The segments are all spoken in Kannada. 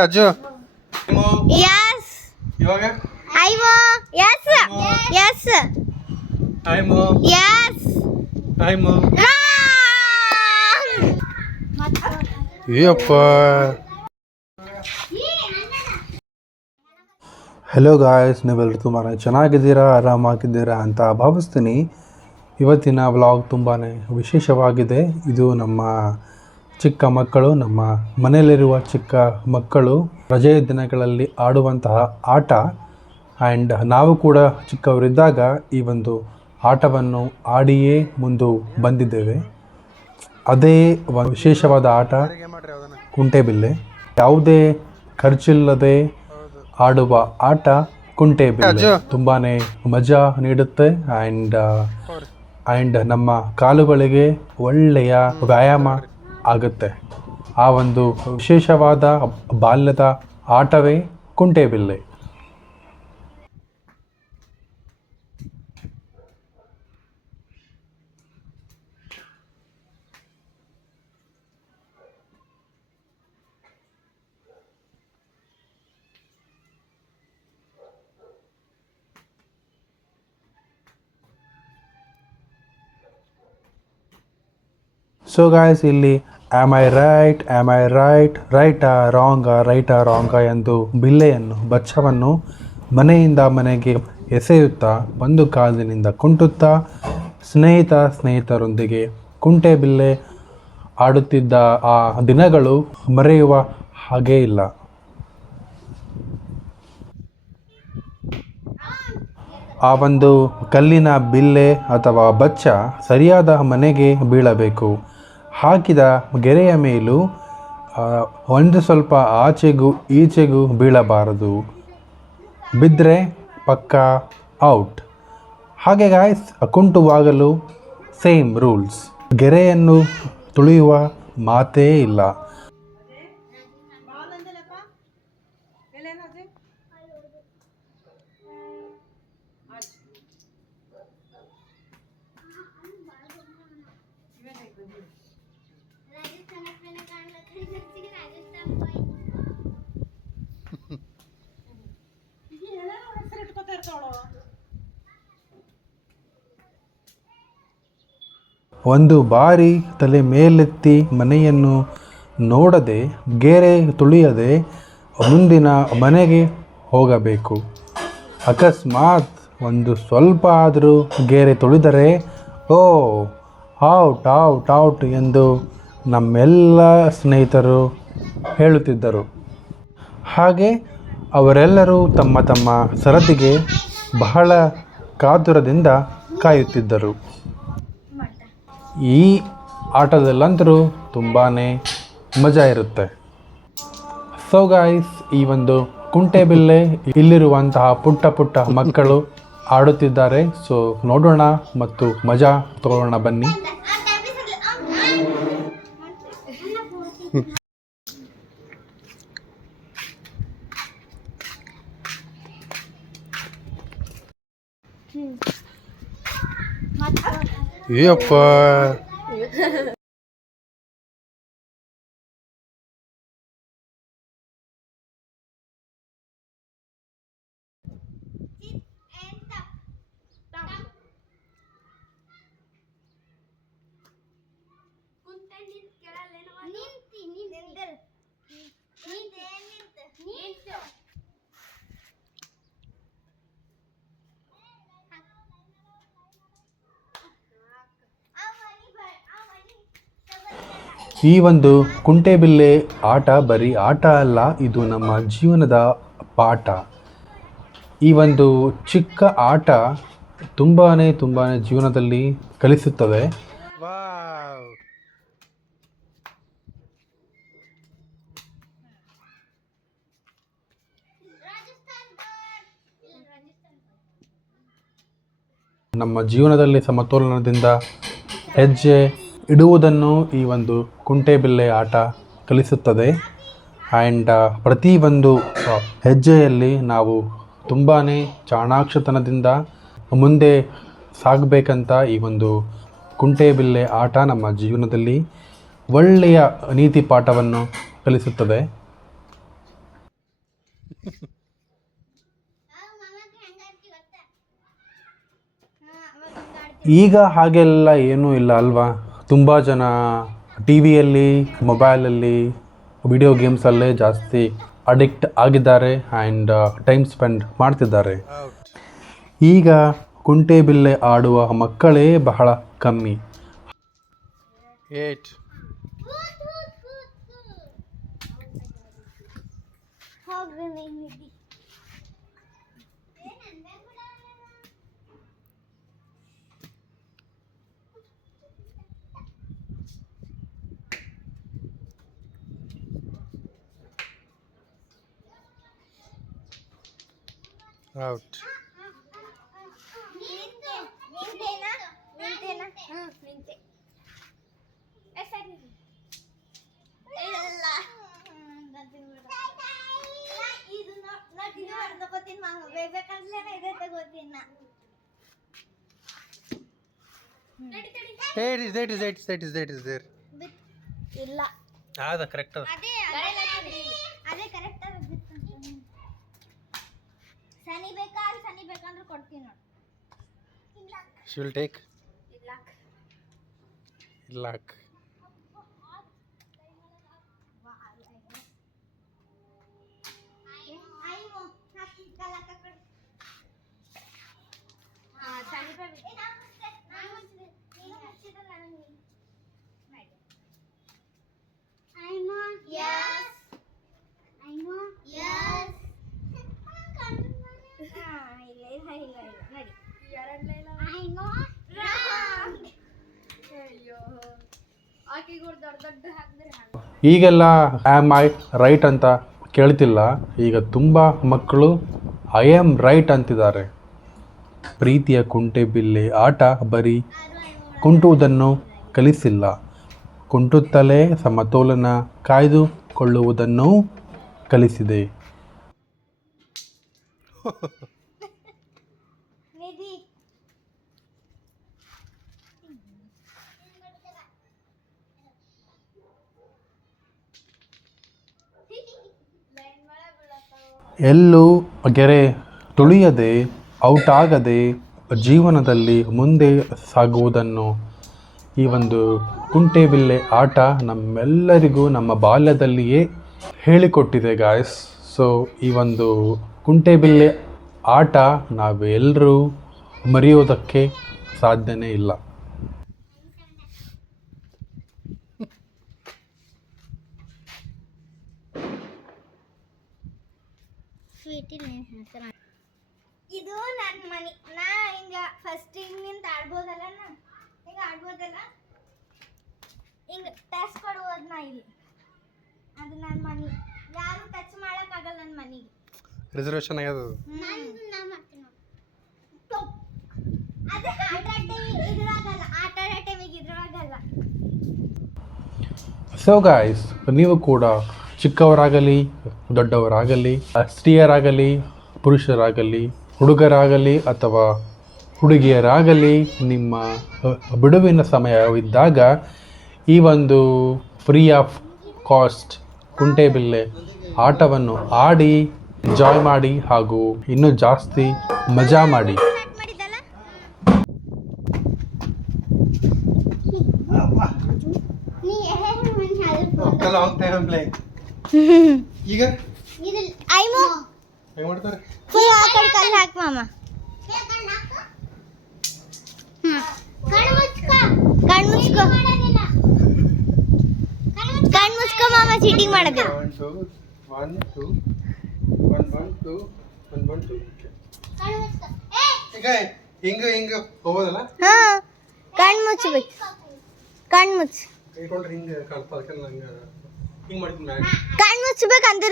ಅಜ್ಜು Yes. ಇವಾಗ Aimo. Yes. Yes. ಆಯ್ಮು Yes. ಆಯ್ಮು Wrong. Ayyappa. Hello guys, ನೀವೆಲ್ಲರೂ ತುಂಬಾ ಚೆನ್ನಾಗಿದ್ದೀರಾ, ಆರಾಮಾಗಿದ್ದೀರಾ ಅಂತ ಭಾವಿಸ್ತೀನಿ. ಇವತ್ತಿನ ವ್ಲಾಗ್ ತುಂಬಾ ವಿಶೇಷವಾಗಿದೆ. ಇದು ನಮ್ಮ ಚಿಕ್ಕ ಮಕ್ಕಳು, ನಮ್ಮ ಮನೆಯಲ್ಲಿರುವ ಚಿಕ್ಕ ಮಕ್ಕಳು ರಜೆಯ ದಿನಗಳಲ್ಲಿ ಆಡುವಂತಹ ಆಟ. ಆ್ಯಂಡ್ ನಾವು ಕೂಡ ಚಿಕ್ಕವರಿದ್ದಾಗ ಈ ಒಂದು ಆಟವನ್ನು ಆಡಿಯೇ ಮುಂದೆ ಬಂದಿದ್ದೇವೆ. ಅದೇ ಒಂದು ವಿಶೇಷವಾದ ಆಟ ಕುಂಟೆಬಿಲ್ಲೆ. ಯಾವುದೇ ಖರ್ಚಿಲ್ಲದೆ ಆಡುವ ಆಟ ಕುಂಟೆಬಿಲ್ಲೆ. ತುಂಬಾ ಮಜಾ ನೀಡುತ್ತೆ ಆ್ಯಂಡ್ ನಮ್ಮ ಕಾಲುಗಳಿಗೆ ಒಳ್ಳೆಯ ವ್ಯಾಯಾಮ ಆಗುತ್ತೆ. ಆ ಒಂದು ವಿಶೇಷವಾದ ಬಾಲ್ಯದ ಆಟವೇ ಕುಂಟೆಬಿಲ್ಲೆ. ಸೊ ಗಾಯ್ಸ್, ಇಲ್ಲಿ ಆಮ್ ಐ ರೈಟ್, ರೈಟಾ ಎಂದು ಬಿಲ್ಲೆಯನ್ನು, ಬಚ್ಚವನ್ನು ಮನೆಯಿಂದ ಮನೆಗೆ ಎಸೆಯುತ್ತಾ, ಒಂದು ಕಾಲಿನಿಂದ ಕುಂಟುತ್ತಾ ಸ್ನೇಹಿತರೊಂದಿಗೆ ಕುಂಟೆಬಿಲ್ಲೆ ಆಡುತ್ತಿದ್ದ ಆ ದಿನಗಳು ಮರೆಯುವ ಹಾಗೇ ಇಲ್ಲ. ಆ ಒಂದು ಕಲ್ಲಿನ ಬಿಲ್ಲೆ ಅಥವಾ ಬಚ್ಚ ಸರಿಯಾದ ಮನೆಗೆ ಬೀಳಬೇಕು. ಹಾಕಿದ ಗೆರೆಯ ಮೇಲೂ ಒಂದು ಸ್ವಲ್ಪ ಆಚೆಗೂ ಈಚೆಗೂ ಬೀಳಬಾರದು. ಬಿದ್ದರೆ ಪಕ್ಕಾ ಔಟ್. ಹಾಗೆ ಗಾಯ್ಸ್, ಕುಂಟುವಾಗಲು ಸೇಮ್ ರೂಲ್ಸ್. ಗೆರೆಯನ್ನು ತುಳಿಯುವ ಮಾತೇ ಇಲ್ಲ. ಒಂದು ಬಾರಿ ತಲೆ ಮೇಲೆತ್ತಿ ಮನೆಯನ್ನು ನೋಡದೆ, ಗೆರೆ ತುಳಿಯದೆ ಮುಂದಿನ ಮನೆಗೆ ಹೋಗಬೇಕು. ಅಕಸ್ಮಾತ್ ಒಂದು ಸ್ವಲ್ಪ ಆದರೂ ಗೆರೆ ತುಳಿದರೆ ಔಟ್ ಎಂದು ನಮ್ಮೆಲ್ಲ ಸ್ನೇಹಿತರು ಹೇಳುತ್ತಿದ್ದರು. ಹಾಗೆ ಅವರೆಲ್ಲರೂ ತಮ್ಮ ತಮ್ಮ ಸರದಿಗೆ ಬಹಳ ಕಾತುರದಿಂದ ಕಾಯುತ್ತಿದ್ದರು. ಈ ಆಟದಲ್ಲಂತರೂ ತುಂಬಾ ಮಜಾ ಇರುತ್ತೆ. ಸೊ ಗಾಯ್ಸ್, ಈ ಒಂದು ಕುಂಟೆಬಿಲ್ಲೆ ಇಲ್ಲಿರುವಂತಹ ಪುಟ್ಟ ಮಕ್ಕಳು ಆಡುತ್ತಿದ್ದಾರೆ. ಸೊ ನೋಡೋಣ ಮತ್ತು ಮಜಾ ತಗೊಳ್ಳೋಣ ಬನ್ನಿ. ಅಯ್ಯಪ್ಪ. ಈ ಒಂದು ಕುಂಟೆಬಿಲ್ಲೆ ಆಟ ಬರೀ ಆಟ ಅಲ್ಲ, ಇದು ನಮ್ಮ ಜೀವನದ ಪಾಠ. ಈ ಒಂದು ಚಿಕ್ಕ ಆಟ ತುಂಬಾ ಜೀವನದಲ್ಲಿ ಕಲಿಸುತ್ತದೆ. ನಮ್ಮ ಜೀವನದಲ್ಲಿ ಸಮತೋಲನದಿಂದ ಹೆಜ್ಜೆ ಇಡುವುದನ್ನು ಈ ಒಂದು ಕುಂಟೆಬಿಲ್ಲೆ ಆಟ ಕಲಿಸುತ್ತದೆ. ಆ್ಯಂಡ್ ಪ್ರತಿಯೊಂದು ಹೆಜ್ಜೆಯಲ್ಲಿ ನಾವು ತುಂಬಾ ಚಾಣಾಕ್ಷತನದಿಂದ ಮುಂದೆ ಸಾಗಬೇಕಂತ ಈ ಒಂದು ಕುಂಟೆಬಿಲ್ಲೆ ಆಟ ನಮ್ಮ ಜೀವನದಲ್ಲಿ ಒಳ್ಳೆಯ ನೀತಿ ಪಾಠವನ್ನು ಕಲಿಸುತ್ತದೆ. ಈಗ ಹಾಗೆಲ್ಲ ಏನೂ ಇಲ್ಲ ಅಲ್ವಾ? ತುಂಬ ಜನ ಟಿ ವಿಯಲ್ಲಿ ಮೊಬೈಲಲ್ಲಿ ವಿಡಿಯೋ ಗೇಮ್ಸಲ್ಲೇ ಜಾಸ್ತಿ ಅಡಿಕ್ಟ್ ಆಗಿದ್ದಾರೆ ಆ್ಯಂಡ್ ಟೈಮ್ ಸ್ಪೆಂಡ್ ಮಾಡ್ತಿದ್ದಾರೆ. ಈಗ ಕುಂಟೆಬಿಲ್ಲೆ ಆಡುವ ಮಕ್ಕಳೇ ಬಹಳ ಕಮ್ಮಿ. 8 ಔಟ್. That is there. ಇಲ್ಲ ಅದು ಕರೆಕ್ಟ್. ಅದೇ ಕರೆಕ್ಟ್ ಸನಿ ಬೇಕಂದ್ರೆ ಕೊಡ್ತೀನಿ ನೋಡಿ. She will take. Luck. ಈಗೆಲ್ಲ ಆಮ್ ಐ ರೈಟ್ ಅಂತ ಕೇಳ್ತಿಲ್ಲ. ಈಗ ತುಂಬ ಮಕ್ಕಳು ಐ ಆಮ್ ರೈಟ್ ಅಂತಿದ್ದಾರೆ. ಪ್ರೀತಿಯ ಕುಂಟೆಬಿಲ್ಲೆ ಆಟ ಬರೀ ಕುಂಟುವುದನ್ನು ಕಲಿಸಿಲ್ಲ, ಕುಂಟುತ್ತಲೇ ಸಮತೋಲನ ಕಾಯ್ದುಕೊಳ್ಳುವುದನ್ನು ಕಲಿಸಿದೆ. ಎಲ್ಲೂ ಗೆರೆ ತುಳಿಯದೆ ಔಟ್ ಆಗದೆ ಜೀವನದಲ್ಲಿ ಮುಂದೆ ಸಾಗುವುದನ್ನು ಈ ಒಂದು ಕುಂಟೆಬಿಲ್ಲೆ ಆಟ ನಮ್ಮೆಲ್ಲರಿಗೂ ನಮ್ಮ ಬಾಲ್ಯದಲ್ಲಿಯೇ ಹೇಳಿಕೊಟ್ಟಿದೆ ಗಾಯ್ಸ್. ಸೊ ಈ ಒಂದು ಕುಂಟೆಬಿಲ್ಲೆ ಆಟ ನಾವೆಲ್ಲರೂ ಮರೆಯೋದಕ್ಕೆ ಸಾಧ್ಯನೇ ಇಲ್ಲ. ಇದು ನನ್ನ ಮನಿ. ನಾ ಹಿಂಗ ಫಸ್ಟ್ ಹಿಂಗಿಂದ ಆಡ್ಬೋದಲ್ಲ, ಹಿಂಗ ಆಡ್ಬೋದಲ್ಲ, ಹಿಂಗ ಟಚ್ ಕೊಡ್ಬೋದು ನಾ ಇಲ್ಲಿ. ಅದು ನನ್ನ ಮನಿ, ಯಾರು ಟಚ್ ಮಾಡಕ್ಕಾಗಲ್ಲ ನನ್ನ ಮನಿಗೆ. ರಿಸರ್ವೇಶನ್ ಆಗ್ಯದ. ಅದೇ ಆಟ ಟೈಮಿಗೆ ಇದ್ರಾಗಲ್ಲ, ಆಟ ಆಡೋ ಟೈಮಿಗೆ ಇದ್ರಾಗಲ್ಲ. ಸೊ ಗಾಯ್ಸ್, ನೀವು ಕೂಡ ಚಿಕ್ಕವರಾಗಲಿ ದೊಡ್ಡವರಾಗಲಿ, ಸ್ತ್ರೀಯರಾಗಲಿ ಪುರುಷರಾಗಲಿ, ಹುಡುಗರಾಗಲಿ ಅಥವಾ ಹುಡುಗಿಯರಾಗಲಿ, ನಿಮ್ಮ ಬಿಡುವಿನ ಸಮಯವಿದ್ದಾಗ ಈ ಒಂದು ಫ್ರೀ ಆಫ್ ಕಾಸ್ಟ್ ಕುಂಟೆಬಿಲ್ಲೆ ಆಟವನ್ನು ಆಡಿ ಎಂಜಾಯ್ ಮಾಡಿ ಹಾಗೂ ಇನ್ನೂ ಜಾಸ್ತಿ ಮಜಾ ಮಾಡಿ. ಈಗ ಮಾಡ್ತಾರೆ ಹಾಕ್ ಮಾಮ. ಕಣ್ ಮುಚ್ಕೋ ಮಾಮ, ಚೀಟಿಂಗ್ ಮಾಡೋದಿಲ್ಲ. ಹಿಂಗ ಹಿಂಗ ಹೋಗೋದಲ್ಲ. ಹಾ, ಕಣ್ ಮುಚ್ಚಬೇಕು, ಕಣ್ ಮುಚ್ಚು. ಕಣ್ ಮುಚ್ಚಬೇಕು ಅಂದ್ರೂ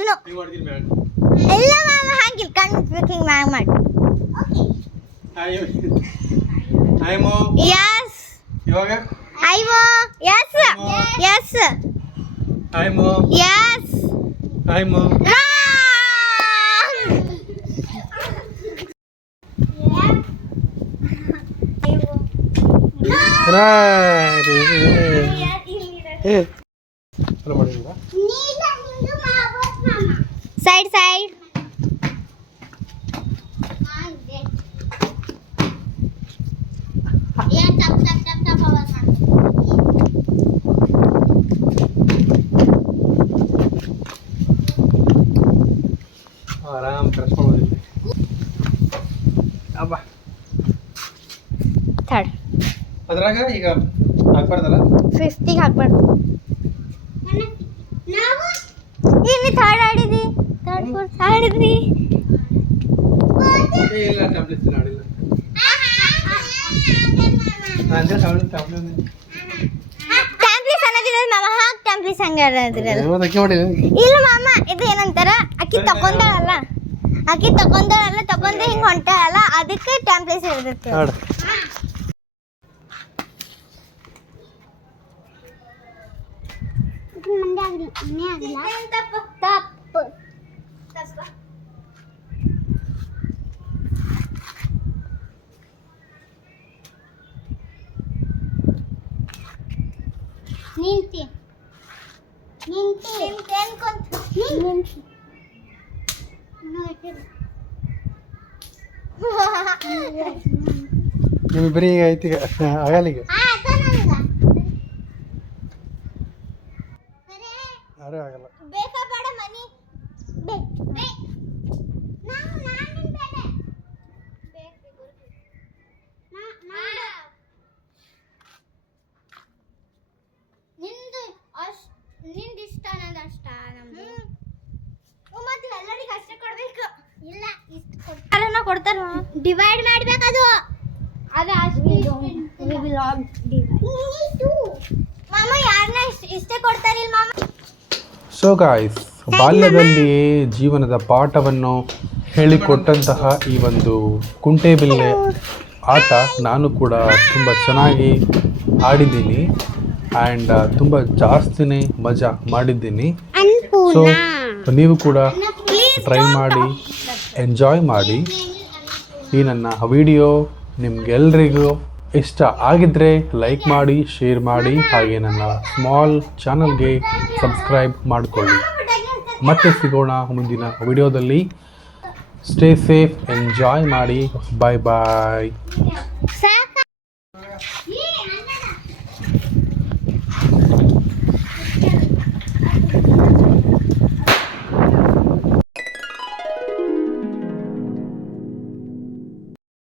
ಇಲ್ಲ ಮಾಮ, ಹಾಗಿಲ್ಲ. ಕಣ್ ಮುಚ್ಚಬೇಕು, ಹಿಂಗೆ ಮ್ಯಾಗ ಮಾಡಿ. ಯಸ್ ಇವಾಗ ಐಮೋ. ಯಸ್ ಯಸ್ ಐಮೋ. ಯಸ್ ಐಮೋ. ಸೈಡ್ ಸೈಡ್ ಥರ್ಡ್ ಅದ್ರಾಗ ಈಗ ಹಾಕ್ಬಾರ್ದಲ್ಲ 50ಗೆ ಹಾಕ್ಬಾರ್ದು ಇಲ್ಲಿ ಥರ್ಡ್ ಆಡಿದಿ ಥರ್ಡ್ ಫೋರ್ತ್ ಆಡಿದ್ರಿ ಏ ಇಲ್ಲ ಟ್ಯಾಬ್ಲೆಟ್ಸ್ ಆಡಿಲ್ಲ ಅಂದ್ರೆ ಟ್ಯಾಂಪ್ಲಿಸ್ ಅನ್ನೋದಿಲ್ಲ ಮಾಮ ಹಾಕ್ ಟ್ಯಾಂಪ್ಲಿಸ್ ಹಂಗ ಅನ್ನೋದಿರಲ್ಲ ಮಾಡಿಲ್ಲ ಇಲ್ಲ ಮಾಮ ಇದು ಏನಂತಾರ ಅಕ್ಕಿ ತಕೊಂಡಾಳಲ್ಲ ತಕೊಂಡೆ ಹಿಂಗ್ ಹೊಂಟಾಳಲ್ಲ ಅದಕ್ಕೆ ಟ್ಯಾಂಪ್ಲಿಸ್ ಇರ್ತೈತಿ ಆಡು ತಪ್ಪು ನಿಂತಿ ನಿಮ್ಮಿಬ್ಬರಿಗೆ ಈಗ ಐತಿ ಆಗಲ್ಲ ಈಗ ಯಾರೂ ಆಗಲ್ಲ ಬೇಕಾ ಬೇಡ ಮನಿ ನಿಂದು ಇಷ್ಟ ಅನ್ನೋದು ಅಷ್ಟ ನಮ್ದು ಮತ್ತೆ ಎಲ್ಲರಿಗೂ ಅಷ್ಟೇ ಕೊಡ್ಬೇಕು ಇಲ್ಲ ಇಷ್ಟು ಕೊಡ್ತಾರ ಡಿವೈಡ್ ಮಾಡ್ಬೇಕದು ಅದು ಅಷ್ಟೇ ಮಾಮ ಯಾರನ್ನ ಇಷ್ಟೇ ಕೊಡ್ತಾರಿಲ್ಲ ಮಾಮ ಸೊ ಗಾಯ್ಸ್ ಬಾಲ್ಯದಲ್ಲಿ ಜೀವನದ ಪಾಠವನ್ನು ಹೇಳಿಕೊಟ್ಟಂತಹ ಈ ಒಂದು ಕುಂಟೆಬಿಲ್ಲೆ ಆಟ ನಾನು ಕೂಡ ತುಂಬ ಚೆನ್ನಾಗಿ ಆಡಿದ್ದೀನಿ ಆ್ಯಂಡ್ ತುಂಬ ಜಾಸ್ತಿನೇ ಮಜಾ ಮಾಡಿದ್ದೀನಿ ಸೊ ನೀವು ಕೂಡ ಟ್ರೈ ಮಾಡಿ ಎಂಜಾಯ್ ಮಾಡಿ ಈ ನನ್ನ ವಿಡಿಯೋ ನಿಮ್ಗೆಲ್ರಿಗೂ ಇಷ್ಟ ಆಗಿದ್ದರೆ ಲೈಕ್ ಮಾಡಿ ಶೇರ್ ಮಾಡಿ ಹಾಗೆ ನನ್ನ ಸ್ಮಾಲ್ ಚಾನಲ್ಗೆ ಸಬ್ಸ್ಕ್ರೈಬ್ ಮಾಡಿಕೊಳ್ಳಿ ಮತ್ತೆ ಸಿಗೋಣ ಮುಂದಿನ ವಿಡಿಯೋದಲ್ಲಿ ಸ್ಟೇ ಸೇಫ್ ಎಂಜಾಯ್ ಮಾಡಿ ಬಾಯ್ ಬಾಯ್